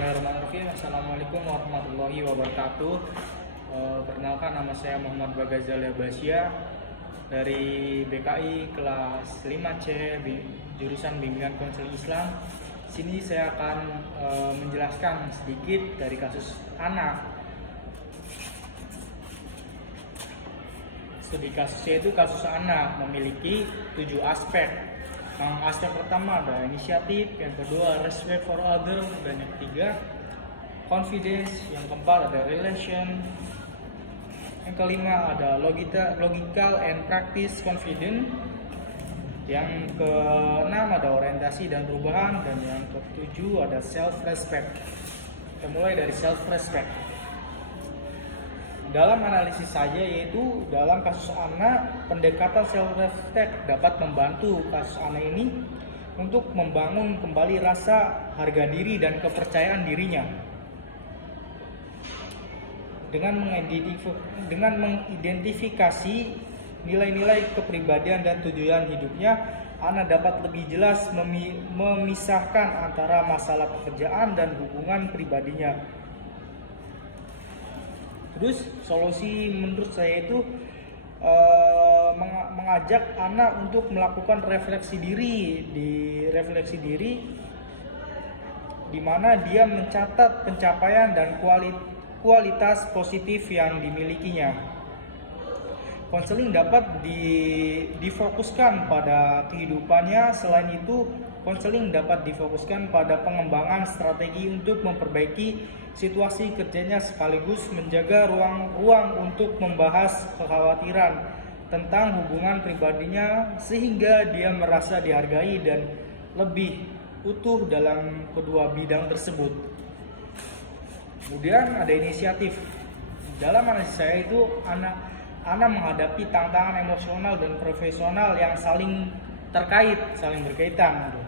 Bismillahirrahmanirrahim. Assalamualaikum warahmatullahi wabarakatuh. Perkenalkan, nama saya Muhammad Bagazal Basya dari BKI kelas 5C jurusan Bimbingan Konseling Islam. Sini saya akan menjelaskan sedikit dari kasus anak. Studi kasusnya itu kasus anak memiliki 7 aspek. Yang aspek pertama ada inisiatif, yang kedua respect for other, dan yang ketiga confidence, yang keempat ada relation, yang kelima ada logical and practice confidence, yang keenam ada orientasi dan perubahan, dan yang ketujuh ada self respect. Kita mulai dari self respect. Dalam analisis saya, yaitu dalam kasus anak, pendekatan self-respect dapat membantu kasus anak ini untuk membangun kembali rasa harga diri dan kepercayaan dirinya. Dengan mengidentifikasi nilai-nilai kepribadian dan tujuan hidupnya, anak dapat lebih jelas memisahkan antara masalah pekerjaan dan hubungan pribadinya. Terus solusi menurut saya itu mengajak anak untuk melakukan refleksi diri, di mana dia mencatat pencapaian dan kualitas positif yang dimilikinya. Konseling dapat difokuskan pada kehidupannya. Selain itu, konseling dapat difokuskan pada pengembangan strategi untuk memperbaiki situasi kerjanya, sekaligus menjaga ruang untuk membahas kekhawatiran tentang hubungan pribadinya sehingga dia merasa dihargai dan lebih utuh dalam kedua bidang tersebut. Kemudian ada inisiatif. Dalam analisis saya itu anak menghadapi tantangan emosional dan profesional yang saling berkaitan,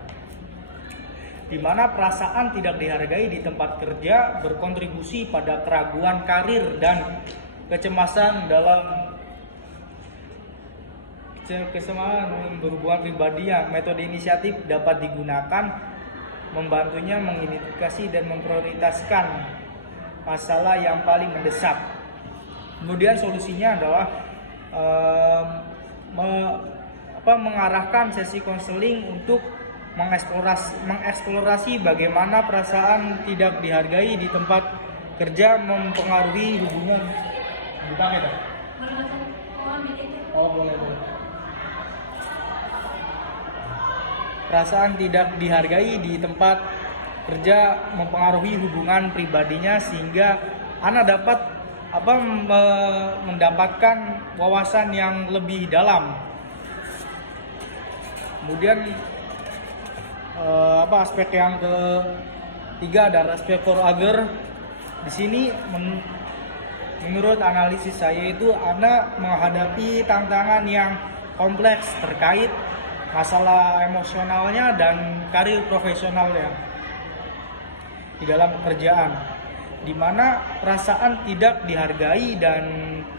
di mana perasaan tidak dihargai di tempat kerja berkontribusi pada keraguan karir dan kecemasan dalam berhubungan pribadinya. Metode inisiatif dapat digunakan membantunya mengidentifikasi dan memprioritaskan masalah yang paling mendesak. Kemudian solusinya adalah mengarahkan sesi konseling untuk mengeksplorasi bagaimana perasaan tidak dihargai di tempat kerja mempengaruhi hubungan. Perasaan tidak dihargai di tempat kerja mempengaruhi hubungan pribadinya sehingga anak dapat mendapatkan wawasan yang lebih dalam. Kemudian aspek yang ketiga ada respect for other. Di sini menurut analisis saya itu anak menghadapi tantangan yang kompleks terkait masalah emosionalnya dan karir profesionalnya di dalam pekerjaan, di mana perasaan tidak dihargai dan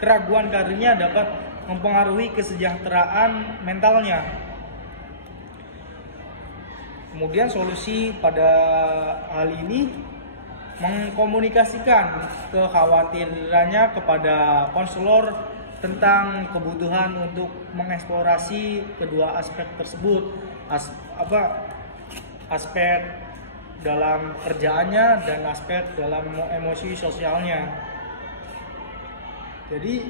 keraguan karirnya dapat mempengaruhi kesejahteraan mentalnya. Kemudian solusi pada hal ini mengkomunikasikan kekhawatirannya kepada konselor tentang kebutuhan untuk mengeksplorasi kedua aspek tersebut, aspek dalam kerjaannya dan aspek dalam emosi sosialnya. Jadi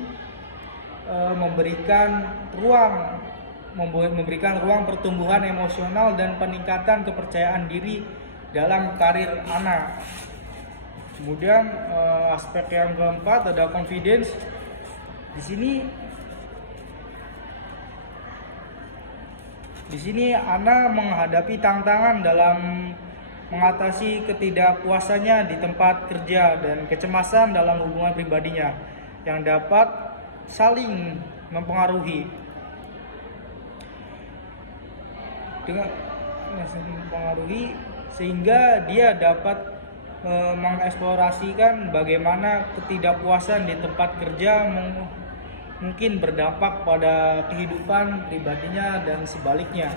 memberikan ruang pertumbuhan emosional dan peningkatan kepercayaan diri dalam karir anak. Kemudian aspek yang keempat ada confidence. Di sini anak menghadapi tantangan dalam mengatasi ketidakpuasannya di tempat kerja dan kecemasan dalam hubungan pribadinya yang dapat saling mempengaruhi. Sehingga dia dapat mengeksplorasikan bagaimana ketidakpuasan di tempat kerja mungkin berdampak pada kehidupan pribadinya dan sebaliknya.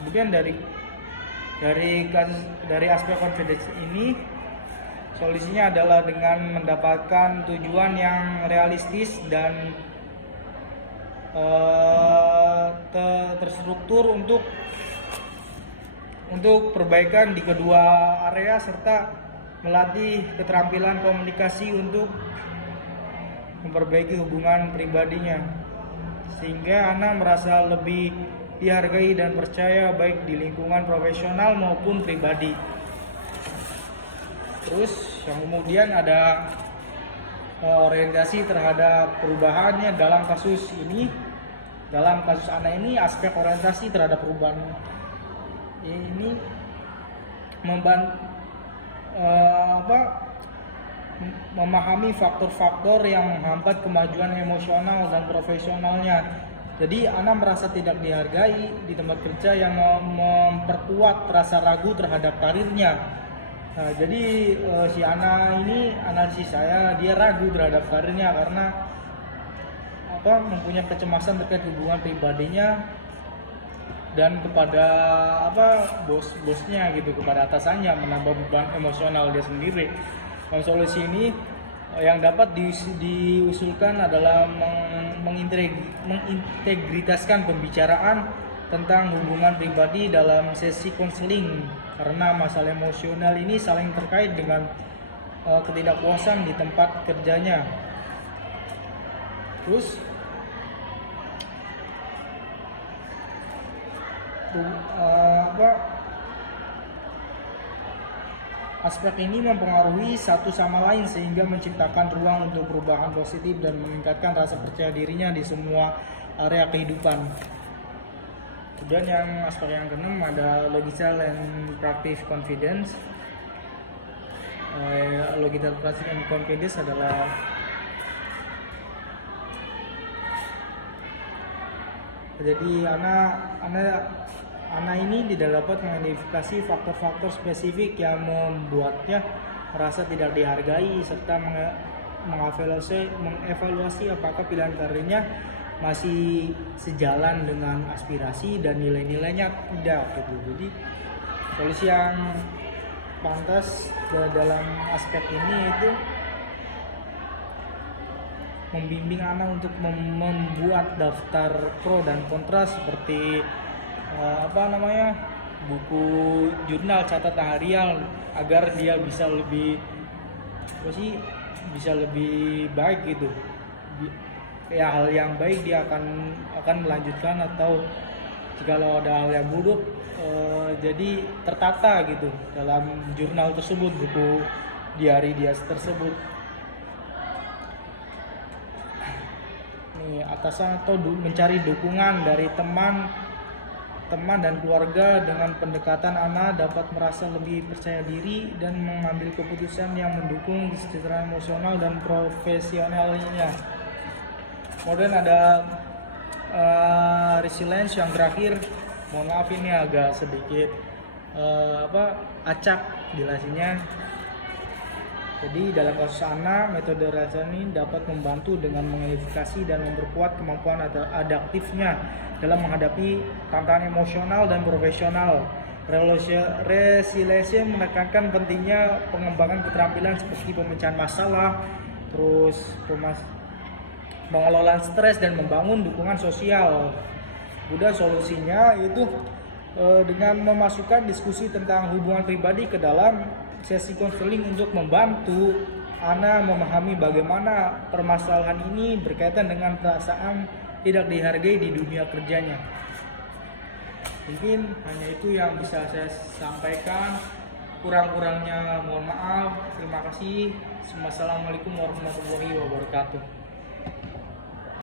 Kemudian dari aspek confidence ini, solusinya adalah dengan mendapatkan tujuan yang realistis dan terstruktur untuk perbaikan di kedua area, serta melatih keterampilan komunikasi untuk memperbaiki hubungan pribadinya, sehingga Ana merasa lebih dihargai dan percaya baik di lingkungan profesional maupun pribadi. Terus yang kemudian ada orientasi terhadap perubahannya. Dalam kasus Ana ini, aspek orientasi terhadap perubahan ini memahami faktor-faktor yang menghambat kemajuan emosional dan profesionalnya. Jadi Ana merasa tidak dihargai di tempat kerja yang memperkuat rasa ragu terhadap karirnya. Nah, jadi si Ana ini, analisis saya, dia ragu terhadap karirnya karena mempunyai kecemasan terkait hubungan pribadinya dan kepada bosnya gitu, kepada atasannya, menambah beban emosional dia sendiri. Dan solusi ini yang dapat diusulkan adalah mengintegritaskan pembicaraan tentang hubungan pribadi dalam sesi konseling, karena masalah emosional ini saling terkait dengan ketidakpuasan di tempat kerjanya. Terus aspek ini mempengaruhi satu sama lain sehingga menciptakan ruang untuk perubahan positif dan meningkatkan rasa percaya dirinya di semua area kehidupan. Kemudian yang aspek yang keenam ada logical and practice confidence. Logical practice and confidence adalah jadi Ana ini tidak dapat mengidentifikasi faktor-faktor spesifik yang membuatnya merasa tidak dihargai, serta mengevaluasi apakah pilihan karirnya masih sejalan dengan aspirasi dan nilai-nilainya tidak gitu. Jadi solusi yang pantas dalam aspek ini itu membimbing Ana untuk membuat daftar pro dan kontra seperti buku jurnal catatan harian, agar dia bisa lebih baik gitu. Ya, hal yang baik dia akan melanjutkan, atau jikalau ada hal yang buruk jadi tertata gitu dalam jurnal tersebut, buku diari dia tersebut. Atasan atau mencari dukungan dari teman dan keluarga. Dengan pendekatan Ana dapat merasa lebih percaya diri dan mengambil keputusan yang mendukung kesejahteraan emosional dan profesionalnya. Kemudian ada resilience yang terakhir. Mohon maaf ini agak sedikit acak jelasinnya. Jadi dalam kasus Ana, metode resilience ini dapat membantu dengan mengidentifikasi dan memperkuat kemampuan adaptifnya dalam menghadapi tantangan emosional dan profesional. Resilience menekankan pentingnya pengembangan keterampilan seperti pemecahan masalah, terus pengelolaan stres dan membangun dukungan sosial. Kemudian solusinya yaitu dengan memasukkan diskusi tentang hubungan pribadi ke dalam sesi konseling untuk membantu Ana memahami bagaimana permasalahan ini berkaitan dengan perasaan tidak dihargai di dunia kerjanya. Mungkin hanya itu yang bisa saya sampaikan. Kurang-kurangnya mohon maaf. Terima kasih. Wassalamualaikum warahmatullahi wabarakatuh.